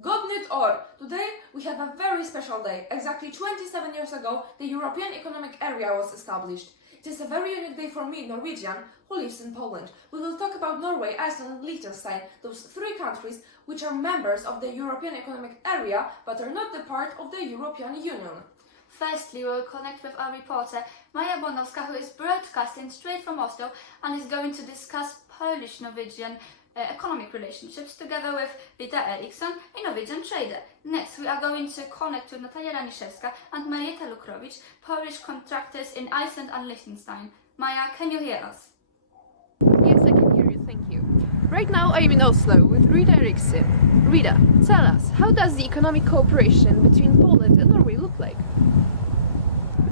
Godt Nytt År! Today we have a very special day. Exactly 27 years ago, the European Economic Area was established. It is a very unique day for me, Norwegian, who lives in Poland. We will talk about Norway, Iceland and Liechtenstein, those three countries which are members of the European Economic Area but are not the part of the European Union. Firstly, we'll connect with our reporter, Maja Bonowska, who is broadcasting straight from Oslo and is going to discuss Polish-Norwegian economic relationships together with Rita Eriksson, a Norwegian trader. Next, we are going to connect with Natalia Raniszewska and Marieta Lukrowicz, Polish contractors in Iceland and Liechtenstein. Maja, can you hear us? Yes, I can hear you, thank you. Right now I am in Oslo with Rita Eriksson. Rita, tell us, how does the economic cooperation between Poland and Norway look like?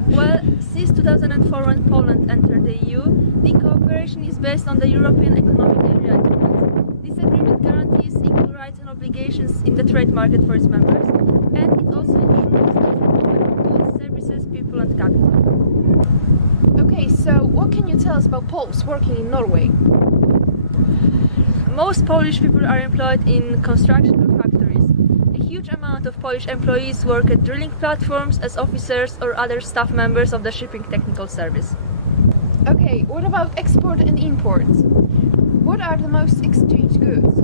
Well, since 2004 when Poland entered the EU, the cooperation is based on the European Economic Area Agreement. This agreement guarantees equal rights and obligations in the trade market for its members, and it also ensures the movement of goods, services, people and capital. Okay, so what can you tell us about Poles working in Norway? Most Polish people are employed in construction or factories. A huge amount of Polish employees work at drilling platforms as officers or other staff members of the shipping technical service. Okay, what about export and import? What are the most exchanged goods?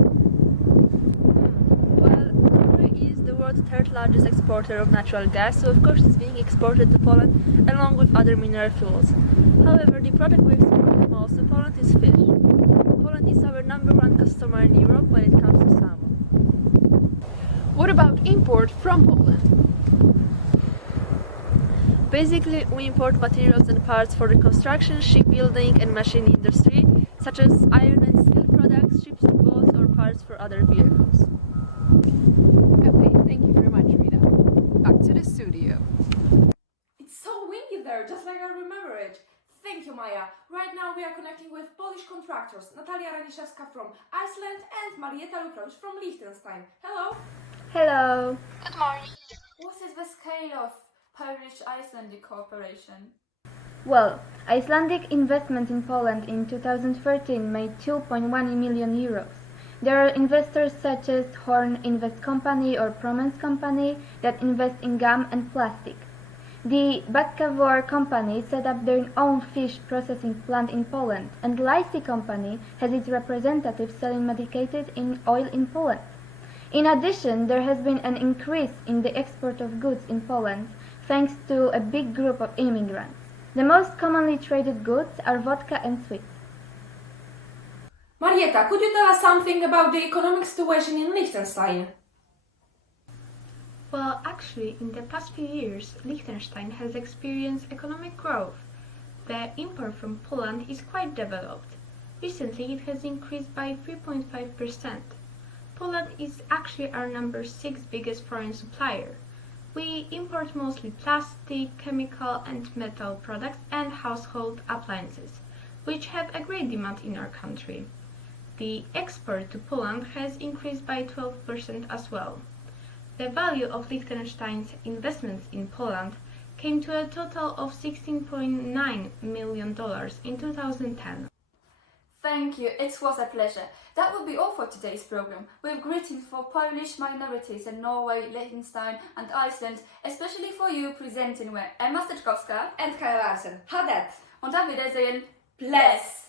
Well, Norway is the world's third largest exporter of natural gas, so of course it's being exported to Poland along with other mineral fuels. However, the product we export the most to Poland is fish. Poland is our number one customer in Europe when it comes to salmon. What about import from Poland? Basically, we import materials and parts for the construction, shipbuilding and machine industry, such as iron and steel products, ships and boats, or parts for other vehicles. Okay, thank you very much, Rita. Back to the studio. It's so windy there, just like I remember it. Thank you, Maja. Right now we are connecting with Polish contractors, Natalia Raniszewska from Iceland and Marieta Lukrowicz from Liechtenstein. Hello! Hello. Good morning. What is the scale of Polish-Icelandic cooperation? Well, Icelandic investment in Poland in 2013 made 2.1 million euros. There are investors such as Horn Invest Company or Promens Company that invest in gum and plastic. The Batkavor company set up their own fish processing plant in Poland, and Liceum company has its representatives selling medicated oil in Poland. In addition, there has been an increase in the export of goods in Poland thanks to a big group of immigrants. The most commonly traded goods are vodka and sweets. Marieta, could you tell us something about the economic situation in Liechtenstein? Well, actually, in the past few years, Liechtenstein has experienced economic growth. The import from Poland is quite developed. Recently, it has increased by 3.5%. Poland is actually our number 6 biggest foreign supplier. We import mostly plastic, chemical and metal products and household appliances, which have a great demand in our country. The export to Poland has increased by 12% as well. The value of Liechtenstein's investments in Poland came to a total of $16.9 million in 2010. Thank you, it was a pleasure. That will be all for today's program, with greetings for Polish minorities in Norway, Liechtenstein and Iceland, especially for you presenting were Emma Steczkowska And Kaja Larsen. Ha det! und auf Wiedersehen. Bless!